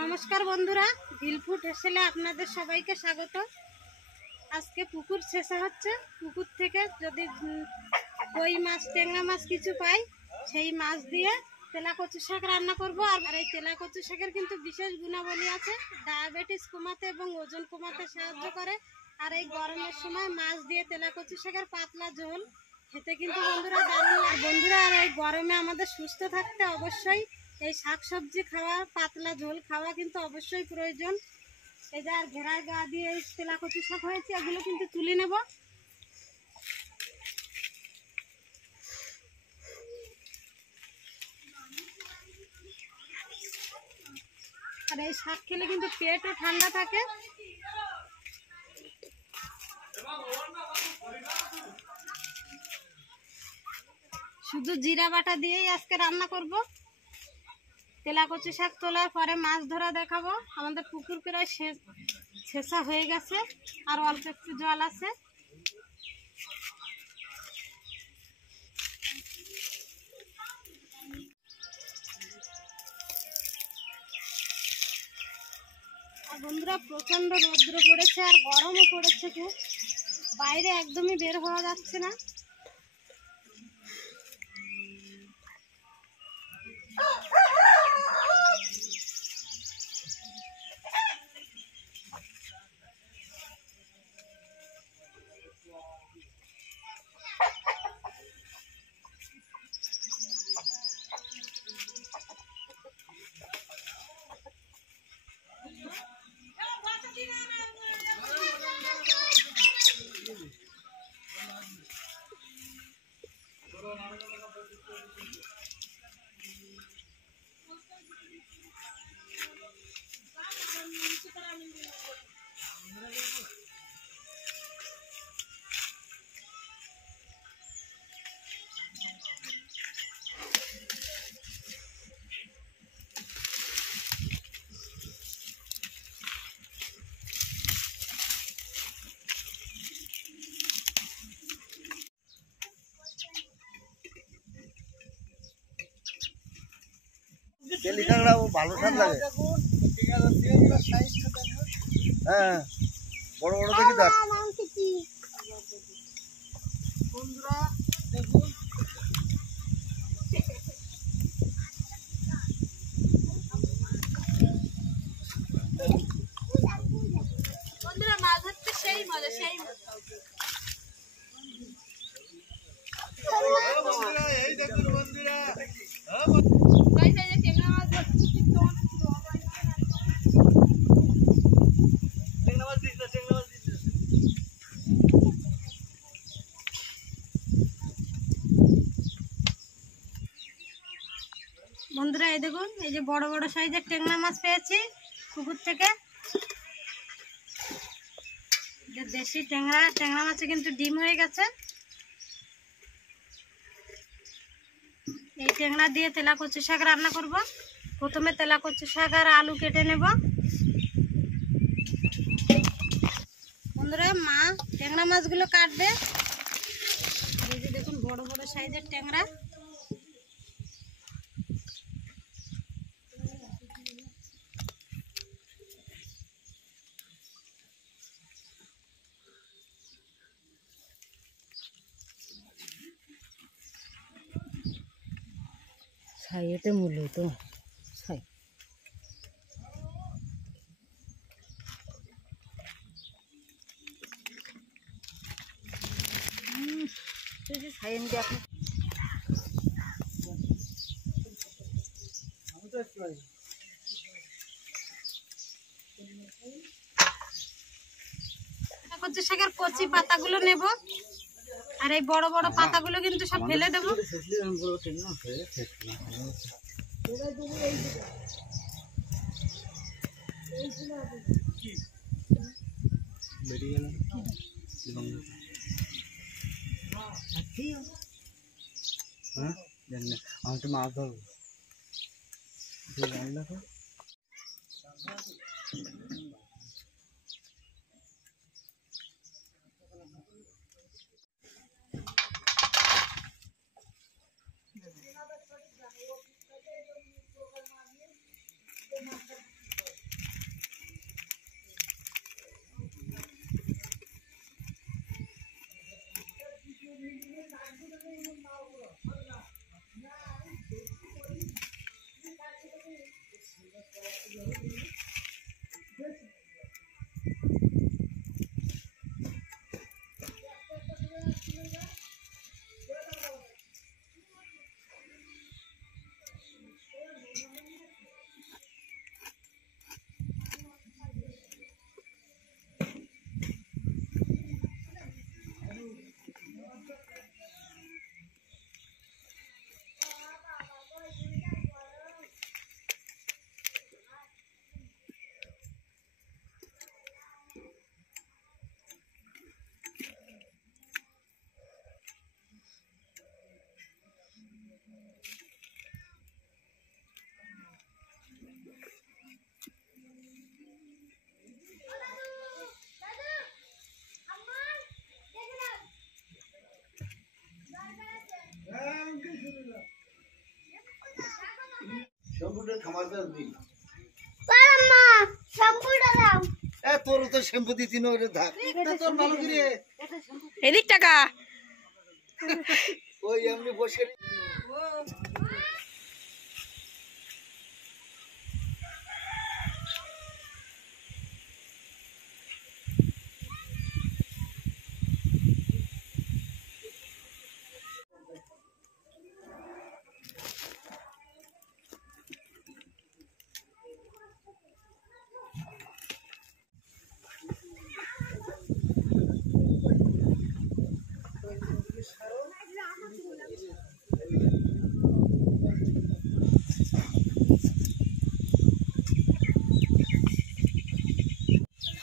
নমস্কার বন্ধুরা, ভিলফুড হেসেলে আপনাদের সবাইকে স্বাগত। আজকে পুকুর ছেঁচা হচ্ছে। পুকুর থেকে যদি কই মাছ, ট্যাংরা মাছ কিছু পাই, সেই মাছ দিয়ে তেলা কচু শাক রান্না করব। আর এই তেলা কচু শাকের কিন্তু বিশেষ গুণাবলী আছে, ডায়াবেটিস কমাতে এবং ওজন কমাতে সাহায্য করে। আর এই গরমের সময় মাছ দিয়ে তেলা কচু শাকের পাতলা ঝোল খেতে কিন্তু বন্ধুরা দারুণ লাগে। বন্ধুরা, আর এই গরমে আমাদের সুস্থ থাকতে অবশ্যই এই শাকসবজি খাওয়া, পাতলা ঝোল খাওয়া কিন্তু অবশ্যই প্রয়োজন। এই যে আর ঘেরার গা দিয়ে এই তেলা কচু শাক হয়েছে, এগুলো কিন্তু তুলে নেব। আর এই শাক খেলে কিন্তু পেটও ঠান্ডা থাকে। শুধু জিরা বাটা দিয়েই আজকে রান্না করব। তেলা কচু শাক তোলার পরে মাছ ধরা দেখাবো। আমাদের পুকুর প্রায় ছেঁচা হয়ে গেছে, আর অল্প একটু জল আছে। আর বন্ধুরা, প্রচন্ড রৌদ্র পড়েছে আর গরমও পড়েছে খুব, বাইরে একদমই বের হওয়া যাচ্ছে না। তেলি কাঁকড়া ভালো স্বাদ লাগে। হ্যাঁ, বড় বড় দেখি তার। বন্ধুরা দেখুন, বন্ধুরা মাছ ধরতে সেই মজা, সেই এই দেখুন বন্ধুরা, বন্ধুরা এই দেখুন, এই যে বড় বড় সাইজের ট্যাংরা মাছ পেয়েছি পুকুর থেকে। যে দেশি ট্যাংরা মাছে কিন্তু ডিম হয়ে গেছে। এই ট্যাংরা দিয়ে তেলা কচু শাক রান্না করব। প্রথমে তেলা কচু শাক আর আলু কেটে নেব। বন্ধুরা, মা ট্যাংরা মাছগুলো কাটবে। এই যে দেখুন, বড় বড় সাইজের ট্যাংরা। ছাইতে মূলত ছাই ছাই এনে আপনি কচু শাকের কচি পাতাগুলো নেব, আর এই বড় বড় পাতাগুলো কিন্তু সব ফেলে দেবো। আমি তো মাছ ধরবো। তোর তো শ্যাম্পু দিতি না ওরে ধার তোর ভালো করে এদিক টাকা ওই এমনি বসে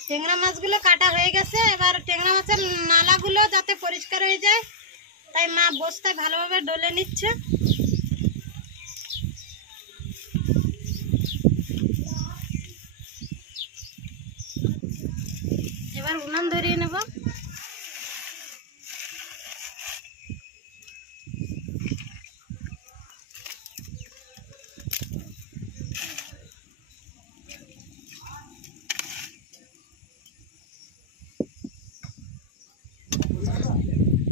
ট্যাংরা মাছগুলো কাটা হয়ে গেছে। এবার ট্যাংরা মাছের নালাগুলো যাতে পরিষ্কার হয়ে যায় তাই মা বস্তায় ভালোভাবে ডলে নিচ্ছে। এবার উনান ধরিয়ে নেব।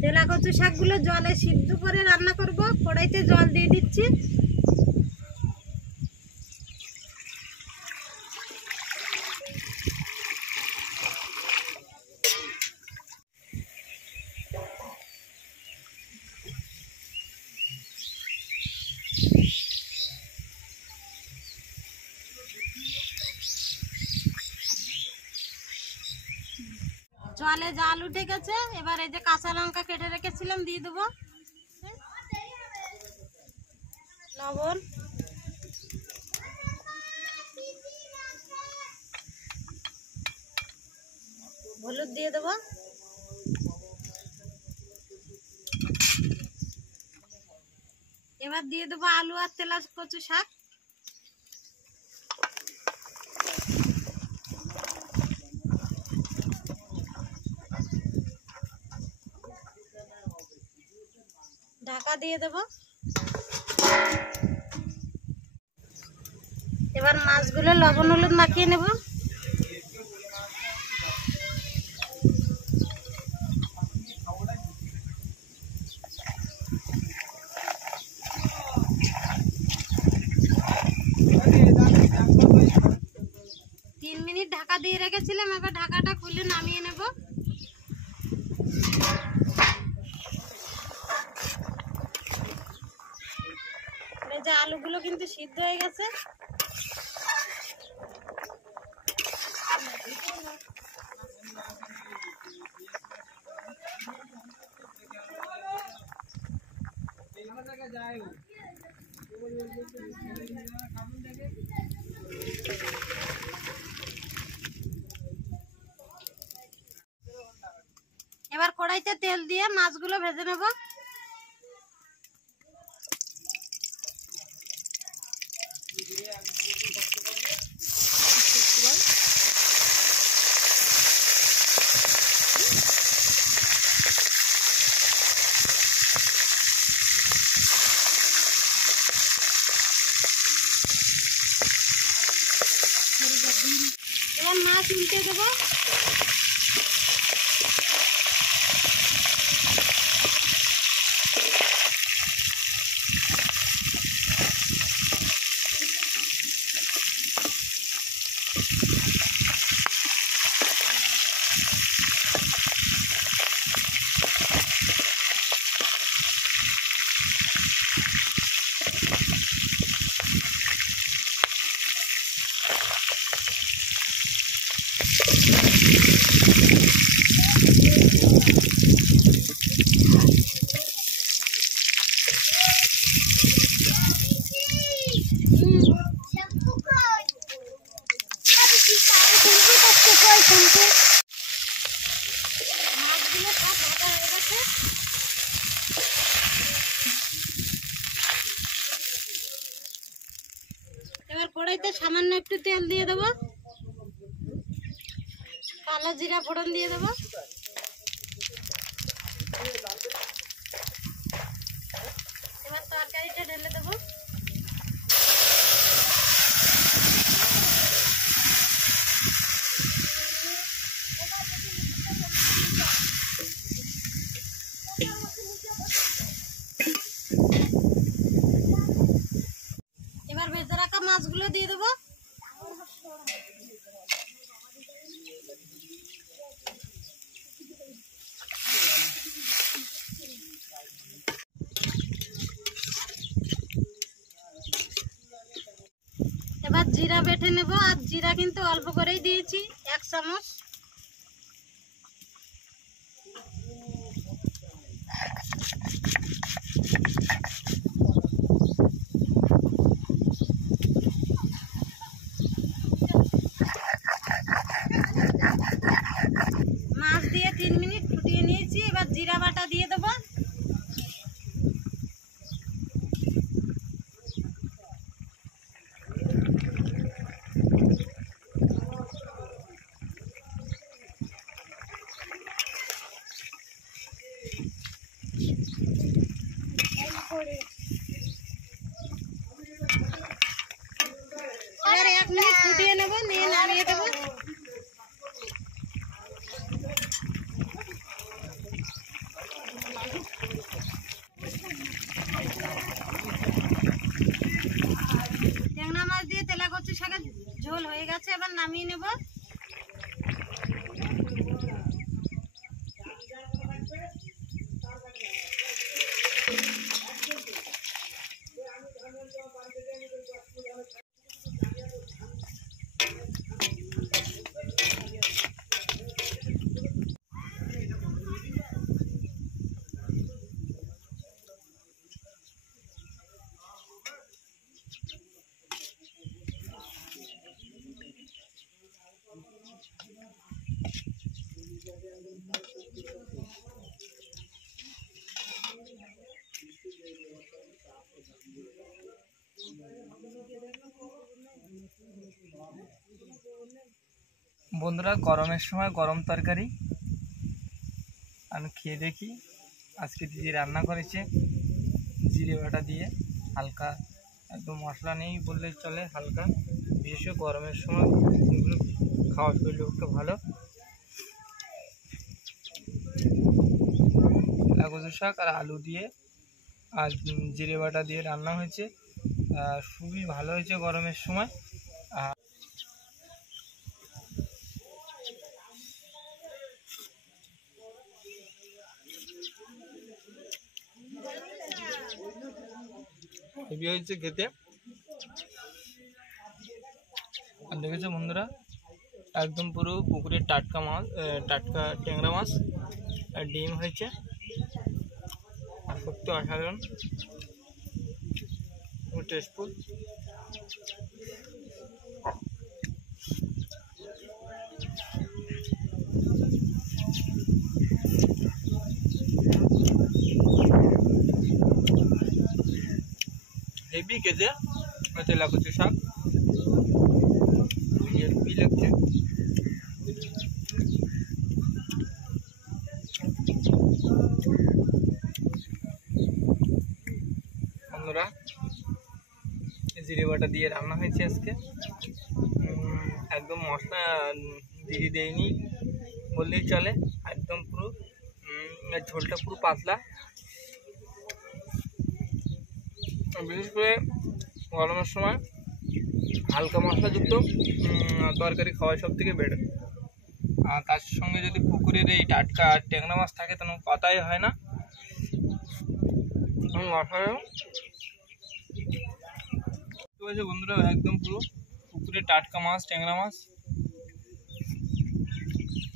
তেলা কচু শাকগুলো জলে সিদ্ধ করে রান্না করব। কড়াইতে জল দিয়ে দিচ্ছি। জলে জাল উঠে গেছে। এবার এই যে কাঁচা লঙ্কা কেটে রেখেছিলাম দিয়ে দেবো, লবণ, হলুদ দিয়ে দেবো। এবার দিয়ে দেবো আলু আর তেলা কচু শাক। ঢাকা দিয়ে দেব। এবার মাছগুলো লবণ হলুদ মাখিয়ে নেব। মিনিট ঢাকা দিয়ে রেখেছিলাম। এবার ঢাকাটা খুলে নামিয়ে নেব। এই যে আলুগুলো কিন্তু সিদ্ধ হয়ে গেছে। এবার কড়াইতে তেল দিয়ে মাছগুলো ভেজে নেব। এবার মাছ উল্টে দেবো। মাছগুলো সব ভাজা হয়ে গেছে। এবার কড়াইতে সামান্য একটু তেল দিয়ে দেবো। কালো জিরা ফোড়ন দিয়ে দেবো। এবার তরকারিটা ঢেলে দেবো। মাছগুলো দিয়ে দেবো। এবার জিরা বেটে নেব, আর জিরা কিন্তু অল্প করেই দিয়েছি, 1 চামচ। মাছ দিয়ে 3 মিনিট ফুটিয়ে নিয়েছি, এবার জিরা বাটা দিয়ে দেবো। এবার 1 মিনিট ফুটিয়ে নেবো, নিয়ে নামিয়ে দেবো। ট্যাংরা মাছ দিয়ে তেলা কচু শাকের ঝোল হয়ে গেছে, এবার নামিয়ে নেব। বন্ধুরা, গরমের সময় গরম তরকারি আমি খেয়ে দেখি। আজকে দিদি রান্না করেছে জিরে বাটা দিয়ে, হালকা, একদম মশলা নেই বললে চলে, হালকা। বিশেষ করে গরমের সময় এগুলো খাওয়া শরীরের পক্ষে ভালো। কচু শাক আর আলু দিয়ে আর জিরে বাটা দিয়ে রান্না হয়েছে, খুবই ভালো হয়েছে গরমের সময়। আর হেভি হয়েছে খেতে। আর দেখেছো বন্ধুরা, একদম পুরো পুকুরের টাটকা মাছ, টাটকা ট্যাংরা মাছ আর ডিম হয়েছে, আর সত্যি অসাধারণ, টেস্টফুল। হেভি খেতে তেলা কচু শাক, হেভি লাগছে। বন্ধুরা, জিরে বাটা দিয়ে রান্না হয়েছে আজকে, একদম মশলা দিয়ে দেয়নি বললেই চলে, একদম পুরো ঝোলটা পুরো পাতলা। বিশেষ করে গরমের সময় হালকা মশলাযুক্ত তরকারি খাওয়া সব থেকে বেটার। আর তার সঙ্গে যদি পুকুরের এই টাটকা ট্যাংরা মাছ থাকে তাহলে কথাই হয় না। বন্ধুরা, একদম পুরো পুকুরের টাটকা মাছ, ট্যাংরা মাছ।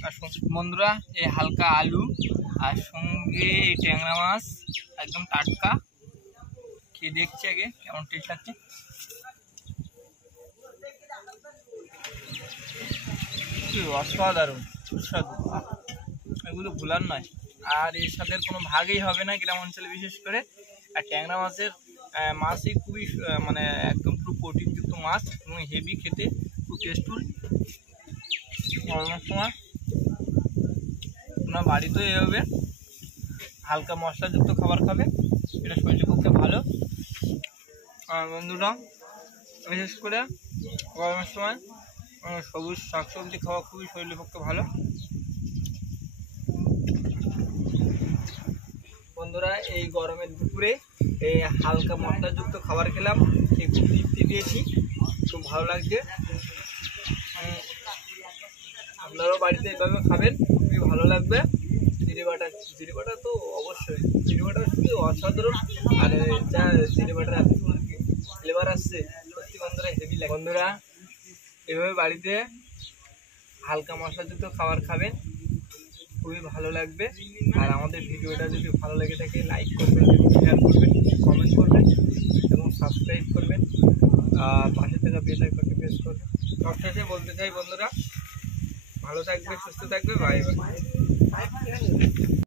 আর বন্ধুরা, এই হালকা আলু আর সঙ্গে এই ট্যাংরা মাছ একদম টাটকা, খেয়ে দেখছি আগে কেমন টেস্ট লাগছে। অসাধারণ সুস্বাদু, এগুলো ভুলার নয়। আর এর সাথে কোনো ভাগই হবে না গ্রাম অঞ্চলে বিশেষ করে। আর ট্যাংরা মাছই খুবই মানে একদম পুরো প্রোটিনযুক্ত মাছ এবং হেভি খেতে, খুব টেস্টফুল। গরমের সময় আপনার বাড়িতেও এভাবে হালকা মশলাযুক্ত খাবার খাবে, এটা শরীরের পক্ষে ভালো। আর বন্ধুরা, বিশেষ করে গরমের সময় সবুজ শাকসবজি খাওয়া খুবই শরীরের পক্ষে ভালো। বন্ধুরা, এই গরমের দুপুরে এই হালকা মশলাযুক্ত খাবার খেলাম, খেয়ে খুব তৃপ্তি পেয়েছি। খুব ভালো লাগছে। আপনারাও বাড়িতে এভাবে খাবেন, খুবই ভালো লাগবে। জিরে বাটা তো অবশ্যই, জিরে বাটা শুধু অসাধারণ। আর যা জিরে বাটার ফ্লেভার আসছে সত্যি বন্ধুরা হেভি লাগে। বন্ধুরা এভাবে বাড়িতে হালকা মশলাযুক্ত খাবার খাবেন, খুবই ভালো লাগবে। আর আমাদের ভিডিওটা যদি ভালো লেগে থাকে লাইক করবেন, শেয়ার করবেন, কমেন্ট করবেন এবং সাবস্ক্রাইব করবেন। আর পাশে থাকা বেল আইকনটি প্রেস করবেন। সবশেষে বলতে চাই বন্ধুরা, ভালো থাকবে, সুস্থ থাকবে, বাই বাই।